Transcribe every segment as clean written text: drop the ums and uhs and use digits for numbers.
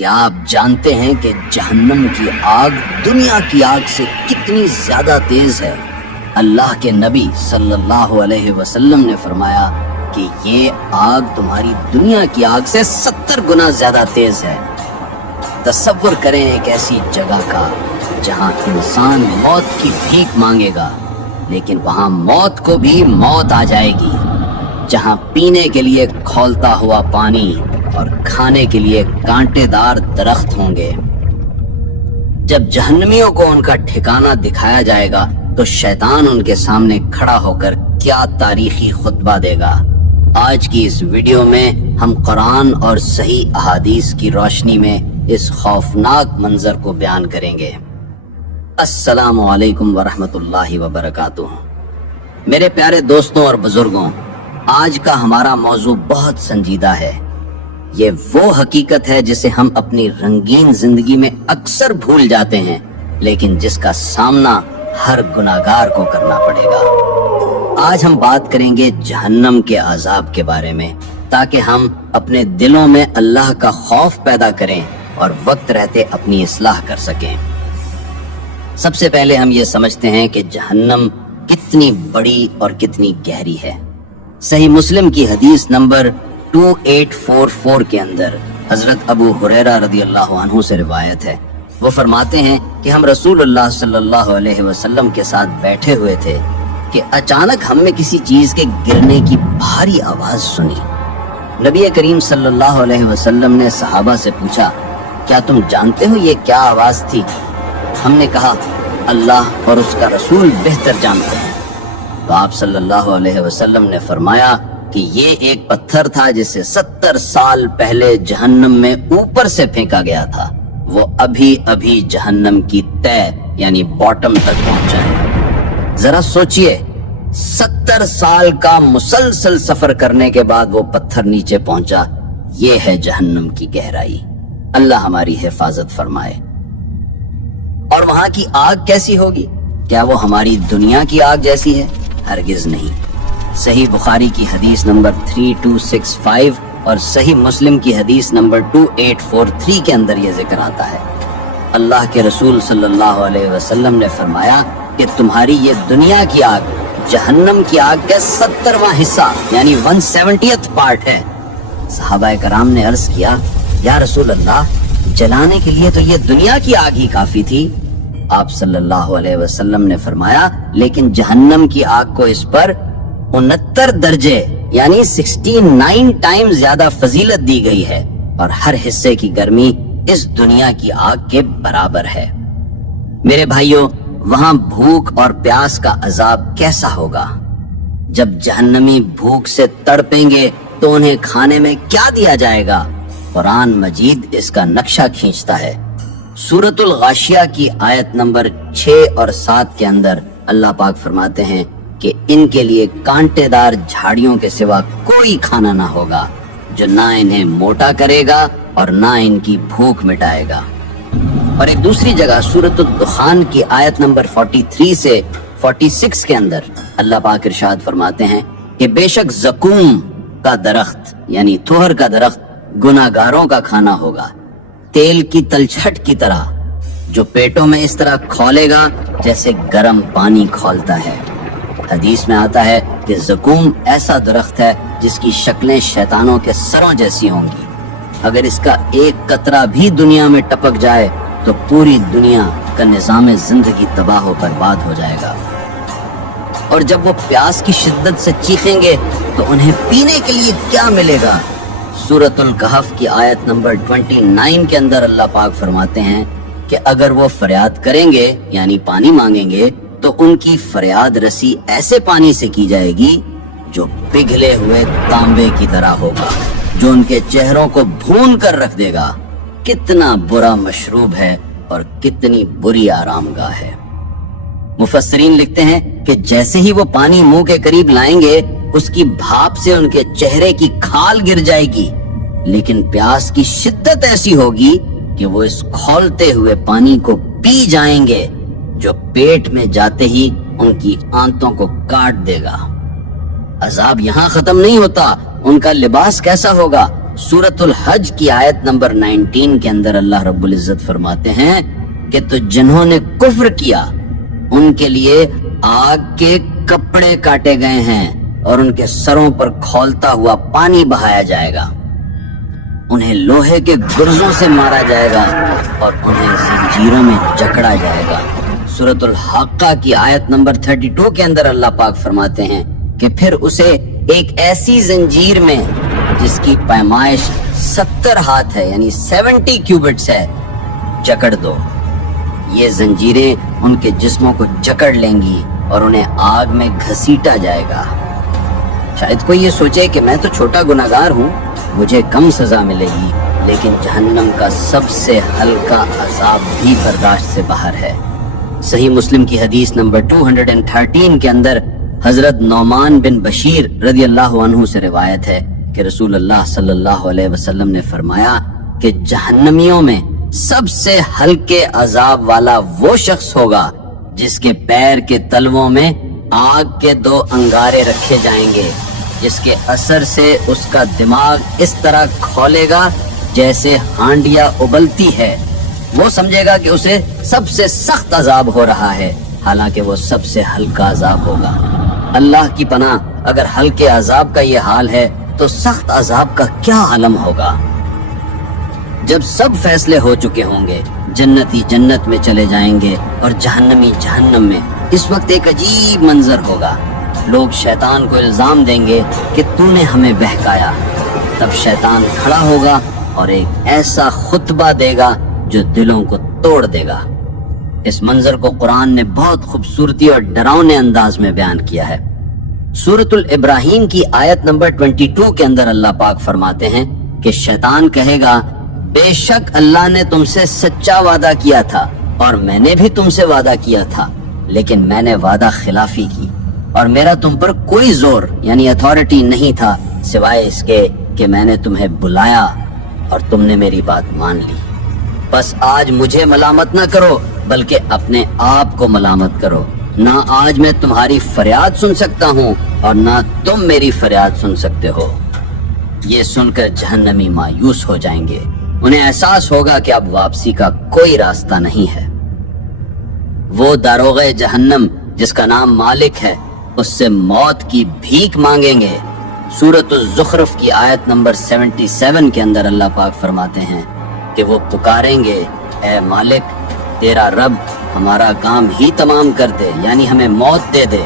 کیا آپ جانتے ہیں کہ جہنم کی آگ دنیا کی آگ سے کتنی زیادہ تیز ہے؟ اللہ کے نبی صلی اللہ علیہ وسلم نے فرمایا کہ یہ آگ تمہاری دنیا کی آگ سے 70 گنا زیادہ تیز ہے۔ تصور کریں ایک ایسی جگہ کا جہاں انسان موت کی بھیک مانگے گا، لیکن وہاں موت کو بھی موت آ جائے گی، جہاں پینے کے لیے کھولتا ہوا پانی اور کھانے کے لیے کانٹے دار درخت ہوں گے۔ جب جہنمیوں کو ان کا ٹھکانہ دکھایا جائے گا تو شیطان ان کے سامنے کھڑا ہو کر کیا تاریخی خطبہ دے گا۔ آج کی اس ویڈیو میں ہم قرآن اور صحیح احادیث کی روشنی میں اس خوفناک منظر کو بیان کریں گے۔ السلام علیکم ورحمۃ اللہ وبرکاتہ۔ میرے پیارے دوستوں اور بزرگوں، آج کا ہمارا موضوع بہت سنجیدہ ہے۔ یہ وہ حقیقت ہے جسے ہم اپنی رنگین زندگی میں اکثر بھول جاتے ہیں، لیکن جس کا سامنا ہر گناہگار کو کرنا پڑے گا۔ آج ہم بات کریں گے جہنم کے عذاب کے بارے میں، تاکہ ہم اپنے دلوں میں اللہ کا خوف پیدا کریں اور وقت رہتے اپنی اصلاح کر سکیں۔ سب سے پہلے ہم یہ سمجھتے ہیں کہ جہنم کتنی بڑی اور کتنی گہری ہے۔ صحیح مسلم کی حدیث نمبر 2844 کے اندر حضرت ابو ہریرہ رضی اللہ عنہ سے روایت ہے۔ وہ فرماتے ہیں کہ ہم رسول اللہ صلی اللہ علیہ وسلم کے ساتھ بیٹھے ہوئے تھے کہ اچانک ہم نے کسی چیز کے گرنے کی بھاری آواز سنی۔ نبی کریم صلی اللہ علیہ وسلم نے صحابہ سے پوچھا، کیا تم جانتے ہو یہ کیا آواز تھی؟ ہم نے کہا، اللہ اور اس کا رسول بہتر جانتے ہیں۔ تو آپ صلی اللہ علیہ وسلم نے فرمایا کہ یہ ایک پتھر تھا جسے 70 سال پہلے جہنم میں اوپر سے پھینکا گیا تھا، وہ ابھی جہنم کی تہ یعنی باٹم تک پہنچا ہے۔ ذرا سوچئے، 70 سال کا مسلسل سفر کرنے کے بعد وہ پتھر نیچے پہنچا۔ یہ ہے جہنم کی گہرائی۔ اللہ ہماری حفاظت فرمائے۔ اور وہاں کی آگ کیسی ہوگی؟ کیا وہ ہماری دنیا کی آگ جیسی ہے؟ ہرگز نہیں۔ صحیح بخاری کی حدیث نمبر 3265 اور صحیح مسلم کی حدیث نمبر 2843 کے اندر یہ ذکر آتا ہے۔ اللہ کے رسول صلی اللہ علیہ وسلم نے فرمایا کہ تمہاری یہ دنیا کی آگ جہنم کی آگ کا 70واں حصہ یعنی 170th پارٹ ہے۔ صحابہ کرام نے عرض کیا، یا رسول اللہ، جلانے کے لیے تو یہ دنیا کی آگ ہی کافی تھی۔ آپ صلی اللہ علیہ وسلم نے فرمایا، لیکن جہنم کی آگ کو اس پر 69 درجے یعنی 69 ٹائم زیادہ فضیلت دی گئی ہے، اور ہر حصے کی گرمی اس دنیا کی آگ کے برابر ہے۔ میرے بھائیوں، وہاں بھوک اور پیاس کا عذاب کیسا ہوگا؟ جب جہنمی بھوک سے تڑپیں گے تو انہیں کھانے میں کیا دیا جائے گا؟ قرآن مجید اس کا نقشہ کھینچتا ہے۔ سورۃ الغاشیہ کی آیت نمبر 6 اور 7 کے اندر اللہ پاک فرماتے ہیں کہ ان کے لیے کانٹے دار جھاڑیوں کے سوا کوئی کھانا نہ ہوگا، جو نہ انہیں موٹا کرے گا اور نہ ان کی بھوک مٹائے گا۔ اور ایک دوسری جگہ سورۃ الدخان کی آیت نمبر 43 سے 46 کے اندر اللہ پاک ارشاد فرماتے ہیں کہ بے شک زقوم کا درخت یعنی تھوہر کا درخت گناہگاروں کا کھانا ہوگا، تیل کی تلچھٹ کی طرح، جو پیٹوں میں اس طرح کھولے گا جیسے گرم پانی کھولتا ہے۔ حدیث میں آتا ہے کہ زقوم ایسا درخت ہے جس کی شکلیں شیطانوں کے سروں جیسی ہوں گی۔ اگر اس کا ایک قطرہ بھی دنیا میں ٹپک جائے تو پوری دنیا کا نظام زندگی تباہ و برباد ہو جائے گا۔ اور جب وہ پیاس کی شدت سے چیخیں گے تو انہیں پینے کے لیے کیا ملے گا؟ سورۃ الکہف کی آیت نمبر 29 کے اندر اللہ پاک فرماتے ہیں کہ اگر وہ فریاد کریں گے یعنی پانی مانگیں گے تو ان کی فریاد رسی ایسے پانی سے کی جائے گی جو پگھلے ہوئے تانبے کی طرح ہوگا، جو ان کے چہروں کو بھون کر رکھ دے گا۔ کتنا برا مشروب ہے اور کتنی بری آرام گاہ ہے۔ مفسرین لکھتے ہیں کہ جیسے ہی وہ پانی منہ کے قریب لائیں گے، اس کی بھاپ سے ان کے چہرے کی کھال گر جائے گی، لیکن پیاس کی شدت ایسی ہوگی کہ وہ اس کھولتے ہوئے پانی کو پی جائیں گے، جو پیٹ میں جاتے ہی ان کی آنتوں کو کاٹ دے گا۔ عذاب یہاں ختم نہیں ہوتا، ان کا لباس کیسا ہوگا؟ سورۃ الحج کی آیت نمبر 19 کے اندر اللہ رب العزت فرماتے ہیں کہ تو جنہوں نے کفر کیا ان کے لیے آگ کے کپڑے کاٹے گئے ہیں اور ان کے سروں پر کھولتا ہوا پانی بہایا جائے گا، انہیں لوہے کے گرزوں سے مارا جائے گا اور انہیں زنجیروں میں جکڑا جائے گا۔ سورۃ الحاقہ کی آیت نمبر 32 کے اندر اللہ پاک فرماتے ہیں کہ پھر اسے ایک ایسی زنجیر میں جس کی پیمائش 70 ہاتھ ہے یعنی 70 کیوبٹس ہے جکڑ دو۔ یہ زنجیریں ان کے جسموں کو جکڑ لیں گی اور انہیں آگ میں گھسیٹا جائے گا۔ شاید کوئی یہ سوچے کہ میں تو چھوٹا گناہگار ہوں، مجھے کم سزا ملے گی، لیکن جہنم کا سب سے ہلکا عذاب بھی برداشت سے باہر ہے۔ صحیح مسلم کی حدیث نمبر 213 کے اندر حضرت نعمان بن بشیر رضی اللہ عنہ سے روایت ہے کہ رسول اللہ صلی اللہ علیہ وسلم نے فرمایا کہ جہنمیوں میں سب سے ہلکے عذاب والا وہ شخص ہوگا جس کے پیر کے تلووں میں آگ کے 2 انگارے رکھے جائیں گے، جس کے اثر سے اس کا دماغ اس طرح کھولے گا جیسے ہانڈیاں ابلتی ہے۔ وہ سمجھے گا کہ اسے سب سے سخت عذاب ہو رہا ہے، حالانکہ وہ سب سے ہلکا عذاب ہوگا۔ اللہ کی پناہ، اگر ہلکے عذاب کا یہ حال ہے تو سخت عذاب کا کیا عالم ہوگا؟ جب سب فیصلے ہو چکے ہوں گے، جنتی جنت میں چلے جائیں گے اور جہنمی جہنم میں، اس وقت ایک عجیب منظر ہوگا۔ لوگ شیطان کو الزام دیں گے کہ تو نے ہمیں بہکایا۔ تب شیطان کھڑا ہوگا اور ایک ایسا خطبہ دے گا جو دلوں کو توڑ دے گا۔ اس منظر کو قرآن نے بہت خوبصورتی اور ڈراؤنے انداز میں بیان کیا ہے۔ سورۃ الابراہیم کی آیت نمبر 22 کے اندر اللہ پاک فرماتے ہیں کہ شیطان کہے گا بے شک اللہ نے تم سے سچا وعدہ کیا تھا اور میں نے بھی تم سے وعدہ کیا تھا، لیکن میں نے وعدہ خلافی کی اور میرا تم پر کوئی زور یعنی اتھارٹی نہیں تھا سوائے اس کے کہ میں نے تمہیں بلایا اور تم نے میری بات مان لی۔ بس آج مجھے ملامت نہ کرو بلکہ اپنے آپ کو ملامت کرو۔ نہ آج میں تمہاری فریاد سن سکتا ہوں اور نہ تم میری فریاد سن سکتے ہو۔ یہ سن کر جہنمی مایوس ہو جائیں گے، انہیں احساس ہوگا کہ اب واپسی کا کوئی راستہ نہیں ہے۔ وہ داروغ جہنم جس کا نام مالک ہے اس سے موت کی بھیک مانگیں گے۔ سورۃ الزخرف کی آیت نمبر 77 کے اندر اللہ پاک فرماتے ہیں کہ وہ پکاریں گے اے مالک تیرا رب ہمارا کام ہی تمام کر دے یعنی ہمیں موت دے دے۔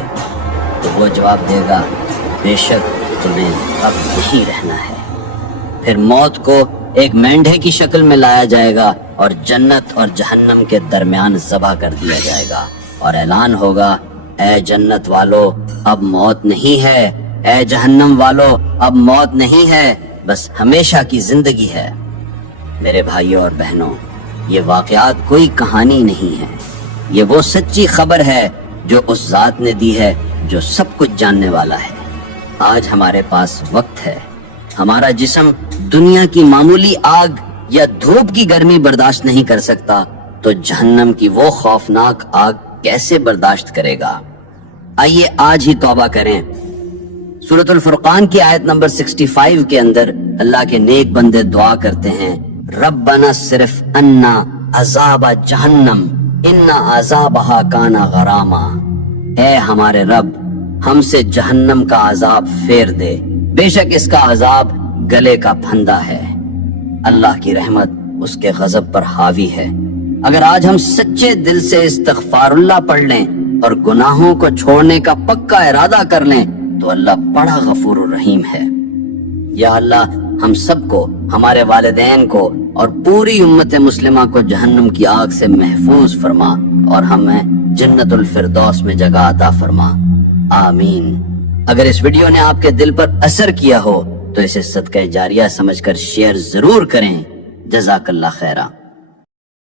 تو وہ جواب دے گا بے شک تمہیں اب یہی رہنا ہے۔ پھر موت کو ایک مینڈھے کی شکل میں لایا جائے گا اور جنت اور جہنم کے درمیان ذبح کر دیا جائے گا اور اعلان ہوگا اے جنت والو اب موت نہیں ہے، اے جہنم والو اب موت نہیں ہے، بس ہمیشہ کی زندگی ہے۔ میرے بھائیوں اور بہنوں، یہ واقعات کوئی کہانی نہیں ہے، یہ وہ سچی خبر ہے جو اس ذات نے دی ہے جو سب کچھ جاننے والا ہے۔ آج ہمارے پاس وقت ہے، ہمارا جسم دنیا کی معمولی آگ یا دھوپ کی گرمی برداشت نہیں کر سکتا تو جہنم کی وہ خوفناک آگ کیسے برداشت کرے گا؟ آئیے آج ہی توبہ کریں۔ سورۃ الفرقان کی آیت نمبر 65 کے اندر اللہ کے نیک بندے دعا کرتے ہیں ربنا صرف انا عذاب جہنم ان عذابہا کان غراما۔ اے ہمارے رب ہم سے جہنم کا عذاب پھیر دے، بے شک اس کا عذاب گلے کا پھندا ہے۔ اللہ کی رحمت اس کے غضب پر حاوی ہے۔ اگر آج ہم سچے دل سے استغفار اللہ پڑھ لیں اور گناہوں کو چھوڑنے کا پکا ارادہ کر لیں تو اللہ بڑا غفور الرحیم ہے۔ یا اللہ ہم سب کو، ہمارے والدین کو اور پوری امت مسلمہ کو جہنم کی آگ سے محفوظ فرما اور ہمیں جنت الفردوس میں جگہ عطا فرما، آمین۔ اگر اس ویڈیو نے آپ کے دل پر اثر کیا ہو تو اسے صدقہ جاریہ سمجھ کر شیئر ضرور کریں۔ جزاک اللہ خیرہ۔